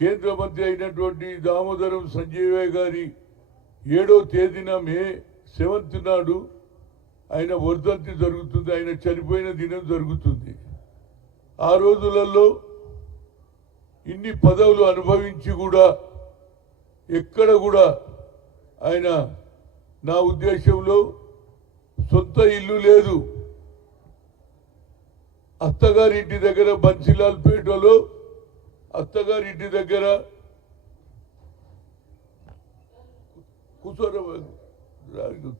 కేంద్ర మంత్రి అయినటువంటి దామోదరం సంజయ్ గారి 7వ తేదీన మే 7th నాడు ఆయన వర్ధంతి జరుగుతుంది. ఆయన చనిపోయిన దినం జరుగుతుంది. ఆ రోజులలో ఇన్ని పదవులు అనుభవించి కూడా ఎక్కడ కూడా ఆయన నా ఉద్దేశంలో సొంత ఇల్లు లేదు. అత్తగారింటి దగ్గర బన్సీలాల్పేటలో అత్తగారింటి దగ్గర కూర్చోరా,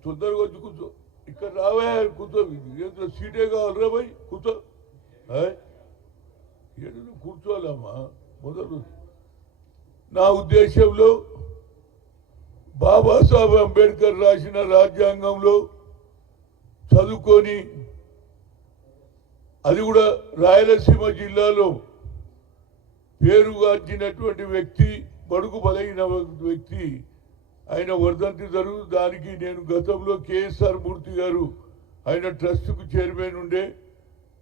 తొందరగా వచ్చి కూర్చో, ఇక్కడ రావా కూర్చో, ఏదో సీటే కావాలరా భయ్ కూర్చో, కూర్చోవాలమ్మా. మొదలు నా ఉద్దేశంలో బాబాసాహెబ్ అంబేద్కర్ రాసిన రాజ్యాంగంలో చదువుకొని, అది కూడా రాయలసీమ జిల్లాలో పేరుగాంచినటువంటి వ్యక్తి, బడుగు బలైన వ్యక్తి, ఆయన వర్ధంతి జరుగు. దానికి నేను గతంలో కేఎస్ఆర్ మూర్తి గారు ఆయన ట్రస్ట్కు చైర్మన్ ఉండే,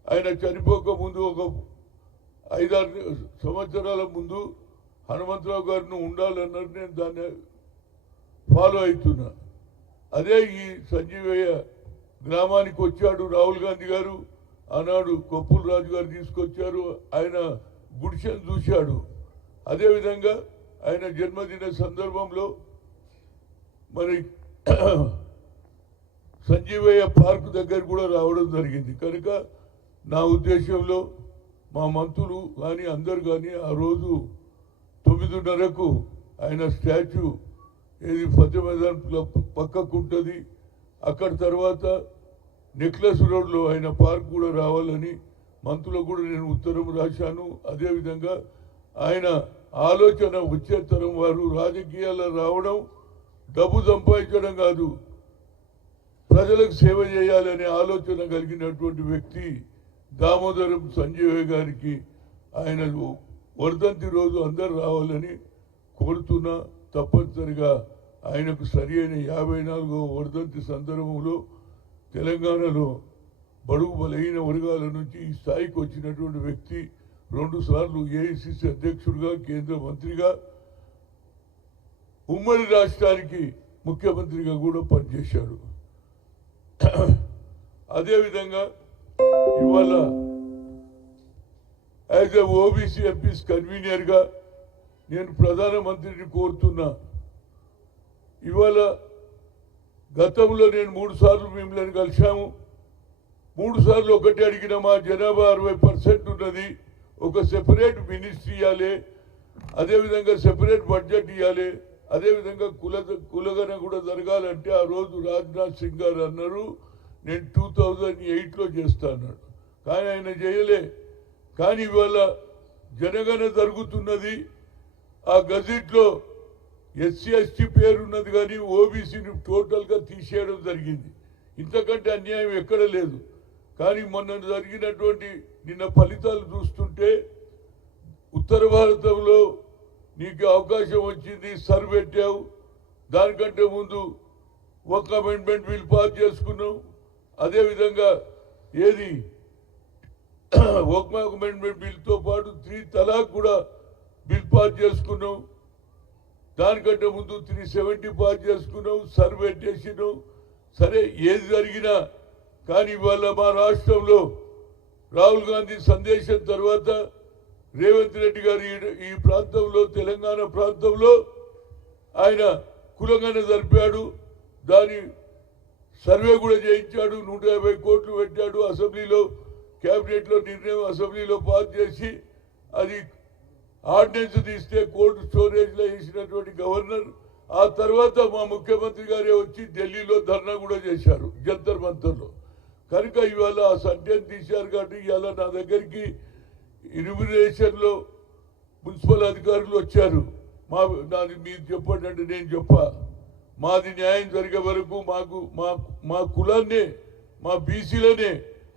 ఆయన చనిపోక ముందు ఒక 5-6 సంవత్సరాల ముందు హనుమంతరావు గారిని ఉండాలన్నారు. నేను దాన్ని ఫాలో అవుతున్నా. అదే ఈ సంజీవయ్య గ్రామానికి వచ్చాడు రాహుల్ గాంధీ గారు, ఆనాడు కొప్పుల రాజు గారు తీసుకొచ్చారు. ఆయన గుడిసెను చూశాడు. అదేవిధంగా ఆయన జన్మదిన సందర్భంలో మరి సంజీవయ్య పార్క్ దగ్గర కూడా రావడం జరిగింది. కనుక నా ఉద్దేశంలో మా మంత్రులు కానీ అందరు కానీ ఆ రోజు 9:30కు ఆయన స్టాచ్యూ ఏది ఫతే మైదాన్ పక్కకు ఉంటుంది, అక్కడ తర్వాత నెక్లెస్ రోడ్లో ఆయన పార్క్ కూడా రావాలని మంత్రులకు కూడా నేను ఉత్తరం రాశాను. అదేవిధంగా ఆయన ఆలోచన వచ్చే తరం వారు రాజకీయాల్లో రావడం డబ్బు సంపాదించడం కాదు, ప్రజలకు సేవ చేయాలనే ఆలోచన కలిగినటువంటి వ్యక్తి దామోదరం సంజయ్ గారికి ఆయన వర్ధంతి రోజు అందరు రావాలని కోరుతున్నా. తప్పనిసరిగా ఆయనకు సరి అయిన 54వ వర్ధంతి సందర్భంలో తెలంగాణలో బడుగు బలహీన వర్గాల నుంచి ఈ స్థాయికి వచ్చినటువంటి వ్యక్తి 2 సార్లు ఏఐసిసి అధ్యక్షుడిగా, కేంద్ర మంత్రిగా, ఉమ్మడి రాష్ట్రానికి ముఖ్యమంత్రిగా కూడా పనిచేశాడు. అదేవిధంగా ఇవాళ యాజ్ ఎ ఓబీసీ ఎంపీస్ కన్వీనర్గా నేను ప్రధానమంత్రిని కోరుతున్నా. ఇవాళ గతంలో నేను 3 సార్లు మిమ్మల్ని కలిశాము. 3 సార్లు ఒకటి అడిగిన, మా జనాభా 60% ఉన్నది, ఒక సెపరేట్ మినిస్ట్రీ ఇవ్వాలి, అదేవిధంగా సెపరేట్ బడ్జెట్ ఇవ్వాలి, అదేవిధంగా కులగన కూడా జరగాలంటే ఆ రోజు రాజ్నాథ్ సింగ్ గారు అన్నారు నేను 2008లో చేస్తా అన్నాడు. కానీ ఆయన చేయలే. కానీ ఇవాళ జనగణ జరుగుతున్నది. ఆ గజెట్లో ఎస్సీ ఎస్టీ పేరున్నది కానీ ఓబీసీని టోటల్గా తీసేయడం జరిగింది. ఇంతకంటే అన్యాయం ఎక్కడ లేదు. కానీ మొన్న జరిగినటువంటి నిన్న ఫలితాలు చూస్తుంటే ఉత్తర భారతంలో నీకు అవకాశం వచ్చింది, సరిపెట్టావు. దానికంటే ముందు ఒక అమెండ్మెంట్ బిల్ పాస్ చేసుకున్నావు. అదేవిధంగా ఏది ఒక అమెండ్మెంట్ బిల్తో పాటు 3 తలాక్ కూడా బిల్ పాస్ చేసుకున్నావు. దానికంటే ముందు 370 పాస్ చేసుకున్నావు, సరిపెట్టేసినావు. సరే, ఏది జరిగినా కానీ ఇవాళ మా రాష్ట్రంలో రాహుల్ గాంధీ సందేశం తర్వాత రేవంత్ రెడ్డి గారు ఈ ప్రాంతంలో, తెలంగాణ ప్రాంతంలో ఆయన కులంగాన జరిపాడు. దాని సర్వే కూడా చేయించాడు. 150 కోట్లు పెట్టాడు. అసెంబ్లీలో క్యాబినెట్లో నిర్ణయం అసెంబ్లీలో పాస్ చేసి అది ఆర్డినెన్స్ తీస్తే కోల్డ్ స్టోరేజ్లో వేసినటువంటి గవర్నర్ ఆ తర్వాత మా ముఖ్యమంత్రి గారే వచ్చి ఢిల్లీలో ధర్నా కూడా చేశారు జంతర్ మంతర్లో. కనుక ఇవాళ ఆ సంఖ్యను తీశారు. కాబట్టి ఇవాళ నా దగ్గరికి ఇన్యూమినేషన్లో మున్సిపల్ అధికారులు వచ్చారు. నాది మీరు చెప్పండి అంటే నేను చెప్పా, మాది న్యాయం జరిగే వరకు మా కులాన్నే, మా బీసీలనే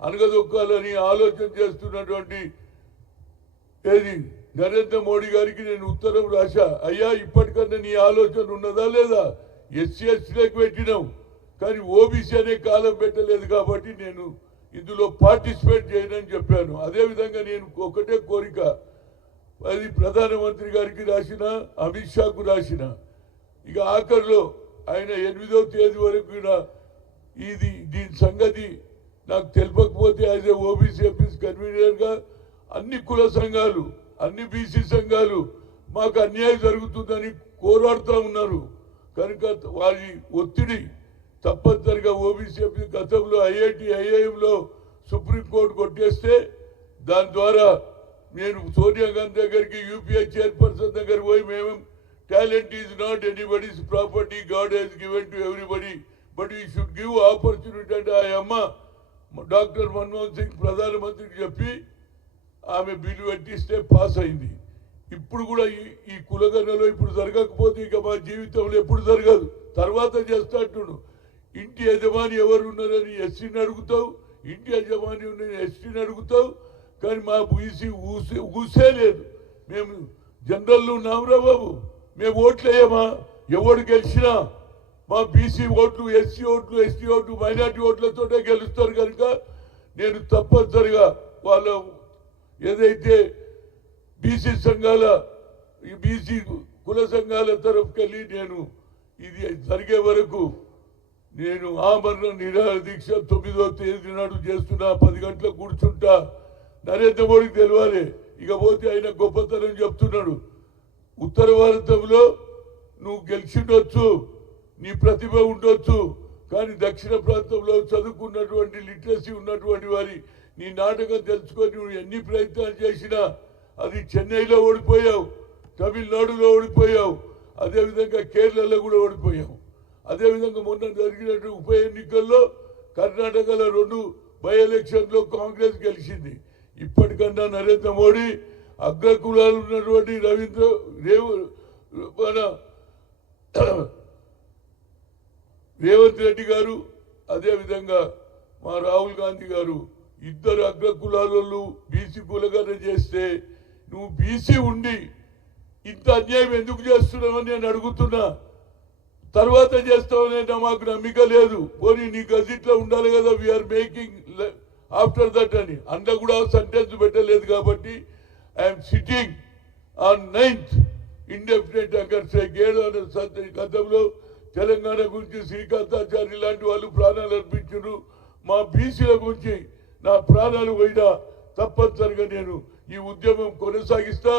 అనగదొక్కాలని ఆలోచన చేస్తున్నటువంటి ఏది నరేంద్ర మోడీ గారికి నేను ఉత్తరం రాశా. అయ్యా, ఇప్పటికన్నా నీ ఆలోచన ఉన్నదా లేదా? ఎస్సీ ఎస్టీలకు పెట్టినాం కానీ ఓబీసీ అనే కాలం పెట్టలేదు కాబట్టి నేను ఇందులో పార్టిసిపేట్ చేయనని చెప్పాను. అదేవిధంగా నేను ఒకటే కోరిక, అది ప్రధానమంత్రి గారికి రాసిన, అమిత్ షాకు రాసిన. ఇక ఆఖరిలో ఆయన 8వ తేదీ వరకు కూడా దీని సంగతి నాకు తెలియకపోతే యాజ్ ఏ ఓబీసీ ఎంపీస్ కన్వీనర్గా అన్ని కుల సంఘాలు, అన్ని బీసీ సంఘాలు మాకు అన్యాయం జరుగుతుందని పోరాడుతూ ఉన్నారు. కనుక వారి ఒత్తిడి తప్పనిసరిగా ఓబీసీ ఎంపీ గతంలో ఐఐటి ఐఐఎంలో సుప్రీంకోర్టు కొట్టేస్తే దాని ద్వారా నేను సోనియా గాంధీ దగ్గరికి, యూపీఐ చైర్పర్సన్ దగ్గర పోయి మేము talent is not anybody's property, God has given to everybody but you should give opportunity అంటే ఆ అమ్మ డాక్టర్ మన్మోహన్ సింగ్ ప్రధానమంత్రికి చెప్పి ఆమె బిల్లు పెట్టిస్తే పాస్ అయింది. ఇప్పుడు కూడా ఈ కులగణలో ఇప్పుడు జరగకపోతే ఇక మా జీవితంలో ఎప్పుడు జరగదు, తర్వాత చేస్తాంటున్నాడు. ఇంటి యజమాని ఎవరు ఉన్నారని ఎస్సీని అడుగుతావు, ఇంటి యజమాని ఉన్నది ఎస్టీని అడుగుతావు, కానీ మా బీసీ ఊసే లేదు. మేము జనరల్లో ఉన్నాంరా బాబు, మేము ఓట్లు వేయమా? ఎవరు గెలిచినా మా బీసీ ఓట్లు, ఎస్సీ ఓట్లు, ఎస్టీ ఓట్లు, మైనార్టీ ఓట్లతోనే గెలుస్తారు. కనుక నేను తప్పనిసరిగా వాళ్ళ ఏదైతే బీసీ సంఘాల, ఈ బీసీ కుల సంఘాల తరఫుకెళ్ళి నేను ఇది జరిగే వరకు నేను ఆమరణ నిరాహార దీక్ష 9వ తేదీ నాడు చేస్తున్నా. 10 గంటలకు కూర్చుంటా. నరేంద్ర మోడీకి తెలియాలి. ఇకపోతే ఆయన గొప్పతనం చెప్తున్నాడు. ఉత్తర భారతంలో నువ్వు గెలిచిండొచ్చు, నీ ప్రతిభ ఉండొచ్చు, కానీ దక్షిణ ప్రాంతంలో చదువుకున్నటువంటి లిటరసీ ఉన్నటువంటి వారి నీ నాటకం తెలుసుకొని నువ్వు ఎన్ని ప్రయత్నాలు చేసినా అది చెన్నైలో ఓడిపోయావు, తమిళనాడులో ఓడిపోయావు, అదేవిధంగా కేరళలో కూడా ఓడిపోయావు. అదేవిధంగా మొన్న జరిగినటువంటి ఉప ఎన్నికల్లో కర్ణాటకలో 2 బై ఎలక్షన్లో కాంగ్రెస్ గెలిచింది. ఇప్పటికన్నా నరేంద్ర మోడీ అగ్రకులాలు ఉన్నటువంటి రేవంత్ రెడ్డి గారు, అదేవిధంగా మా రాహుల్ గాంధీ గారు ఇద్దరు అగ్రకులాలు బీసీ కులగన చేస్తే నువ్వు బీసీ ఉండి ఇంత అన్యాయం ఎందుకు చేస్తున్నావని నేను అడుగుతున్నా. తర్వాత చేస్తామనే మాకు నమ్మిక లేదు. పోనీ నీ గజిట్లో ఉండాలి కదా, వీఆర్ మేకింగ్ ఆఫ్టర్ దట్ అని. అందులో కూడా సెంటెన్స్ పెట్టలేదు కాబట్టి I'm sitting on 9th indefinite occurs. గతంలో తెలంగాణ గురించి శ్రీకాంతాచార్య లాంటి వాళ్ళు ప్రాణాలు అర్పించారు. మా బీసీల గురించి నా ప్రాణాలు పోయినా తప్పనిసరిగా నేను ఈ ఉద్యమం కొనసాగిస్తా.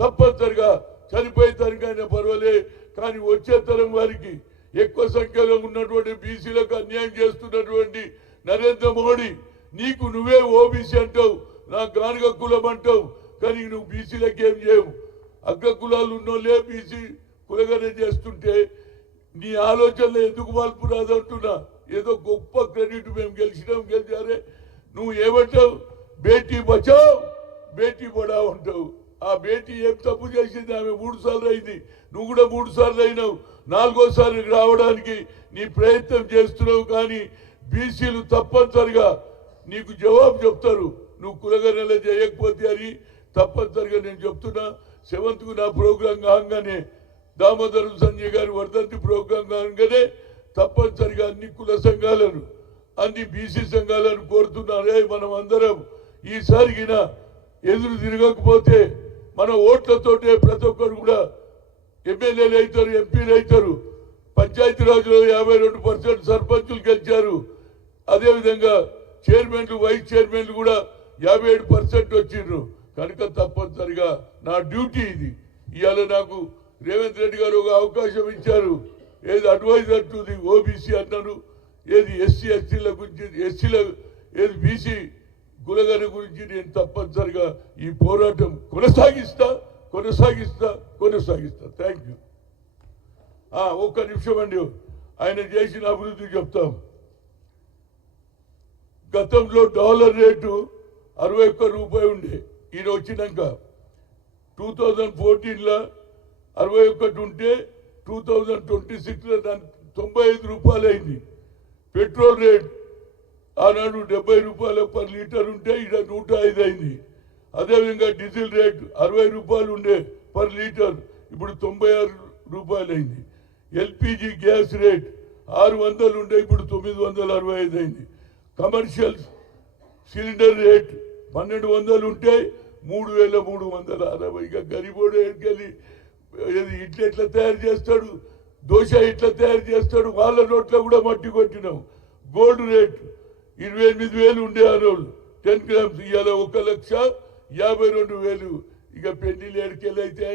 తప్పనిసరిగా చనిపోయేదానికైనా పర్వాలే, కానీ వచ్చే తరం వారికి ఎక్కువ సంఖ్యలో ఉన్నటువంటి బీసీలకు అన్యాయం చేస్తున్నటువంటి నరేంద్ర మోడీ, నీకు నువ్వే ఓబీసీ అంటావు, నా గానుగ కులం అంటావు, కానీ నువ్వు బీసీలకు ఏం చేయవు. అగ్ర కులాలు ఉన్నోళ్ళే బీసీ కులగానే చేస్తుంటే నీ ఆలోచనలో ఎందుకు మార్పు రాదంటున్నా. ఏదో గొప్ప క్రెడిట్ మేము గెలిచారే. నువ్వు ఏమంటావు? బేటీ బచావ్ బేటీ పడావ్ అంటావు. ఆ బేటీ ఏం తప్పు చేసింది? ఆమె 3 సార్లు అయింది, నువ్వు కూడా 3 సార్లు అయినావు. 4వసారి రావడానికి నీ ప్రయత్నం చేస్తున్నావు. కానీ బీసీలు తప్పనిసరిగా నీకు జవాబు చెప్తారు, నువ్వు కులగణన చేయకపోతే అని. తప్పనిసరిగా నేను చెప్తున్నా. 7th నా ప్రోగ్రాం కాగానే, దామోదరం సంజయ్ గారి వర్ధంతి ప్రోగ్రాం కాగానే తప్పనిసరిగా అన్ని కుల సంఘాలను, అన్ని బీసీ సంఘాలను కోరుతున్నారే, మనం అందరం ఈసారిగిన ఎదురు తిరగకపోతే మన ఓట్లతోటే ప్రతి ఒక్కరు కూడా ఎమ్మెల్యేలు అవుతారు, ఎంపీలు అవుతారు. పంచాయతీరాజ్లో 52% సర్పంచులు గెలిచారు. అదేవిధంగా చైర్మన్లు, వైస్ చైర్మన్లు కూడా 57% వచ్చిండ్రు. కనుక తప్పనిసరిగా నా డ్యూటీ ఇది. ఇవాళ నాకు రేవంత్ రెడ్డి గారు ఒక అవకాశం ఇచ్చారు. ఏది అడ్వైజర్ టు ది ఓబీసీ అన్నారు, ఏది ఎస్సీ ఎస్టీల గురించి, ఎస్సీల ఏది బీసీ కులగన గురించి నేను తప్పనిసరిగా ఈ పోరాటం కొనసాగిస్తా. Thank you. ఒక్క నిమిషం అండి, ఆయన చేసిన అభివృద్ధి చెప్తాం. గతంలో డాలర్ రేటు 61 రూపాయలు ఉండే. ఈయన వచ్చినాక 2014లో 61 ఉంటే 2026లో 95 రూపాయలు అయింది. పెట్రోల్ రేట్ ఆనాడు 70 రూపాయలు పర్ లీటర్ ఉంటే ఇక్కడ 105 అయింది. అదేవిధంగా డీజిల్ రేట్ 60 రూపాయలు ఉండే పర్ లీటర్, ఇప్పుడు 96 రూపాయలు అయింది. ఎల్పిజి గ్యాస్ రేట్ 600 ఉండే, ఇప్పుడు 965 అయింది. కమర్షియల్ సిలిండర్ రేట్ 1200 ఉంటే 3360. ఇక గరిబోడు ఎక్కడి ఇట్లా ఎట్లా తయారు చేస్తాడు, దోశ ఇట్లా తయారు చేస్తాడు. వాళ్ళ నోట్లో కూడా మట్టి కొట్టినాం. గోల్డ్ రేట్ 28,000 ఉండే ఆ రోజు 10 గ్రామ్స్, ఇవాళ 1,52,000. ఇక పెళ్లిళ్ళు ఏడుకెళ్ళి అయితే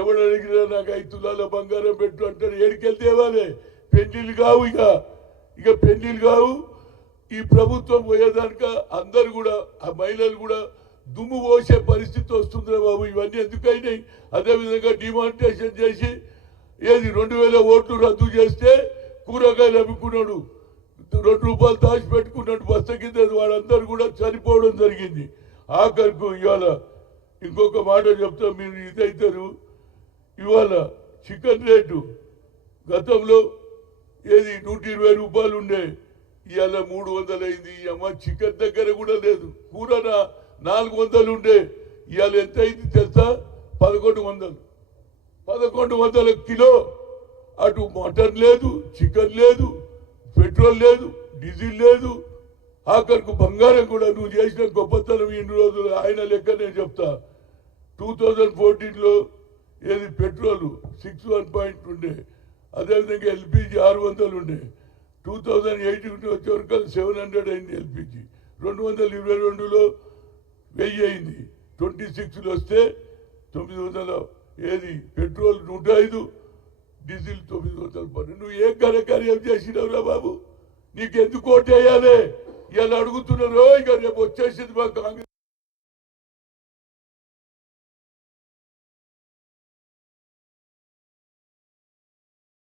ఎవడు అడిగినా నాకు 5 తులాల బంగారం పెట్టు అంటారు. ఏడుకెళ్తే ఇవ్వాలి, పెళ్లిళ్ళు కావు. ఇక పెళ్లిళ్ళు కావు. ఈ ప్రభుత్వం పోయేదానిక అందరు కూడా ఆ మహిళలు కూడా దుమ్ము పోసే పరిస్థితి వస్తుందిరా బాబు. ఇవన్నీ ఎందుకైనాయి? అదేవిధంగా డిమానిటైజేషన్ చేసి 2,000 ఓట్లు రద్దు చేస్తే కూరగాయలు అమ్ముకున్నాడు, 2 రూపాయలు దాచి పెట్టుకున్నాడు బస్త కింద, వాళ్ళందరూ కూడా చనిపోవడం జరిగింది. ఆఖరికి ఇవాళ ఇంకొక మాట చెప్తా, మీరు ఇదైతారు. ఇవాళ చికెన్ రేటు గతంలో 120 రూపాయలు ఉండే, ఇవాళ 300 అయింది. అమ్మ చికెన్ దగ్గర కూడా లేదు. కూర 400 ఉండే, ఇవాళ ఎంత అయింది తెలుసా? 1100 కిలో. అటు మటన్ లేదు, చికెన్ లేదు, పెట్రోల్ లేదు, డీజిల్ లేదు, ఆఖరికి బంగారం కూడా. నువ్వు చేసిన గొప్పతనం ఇన్ని రోజులు ఆయన లెక్క నేను చెప్తా. 2014లో పెట్రోల్ 61 ఉండే, అదేవిధంగా ఎల్పిజి 600 ఉండే. 2018 వచ్చేవరకు 700 అయింది ఎల్పిజి. 222లో 1000 అయింది. 26లో వస్తే 900. Petrol 105, diesel 910. నువ్వు ఏం ఘనకార్యం చేసినావురా బాబు? నీకెందుకు ఓటేయాలి? ఇలా అడుగుతున్నారు. ఇక రేపు వచ్చేసింది మా కాంగ్రెస్.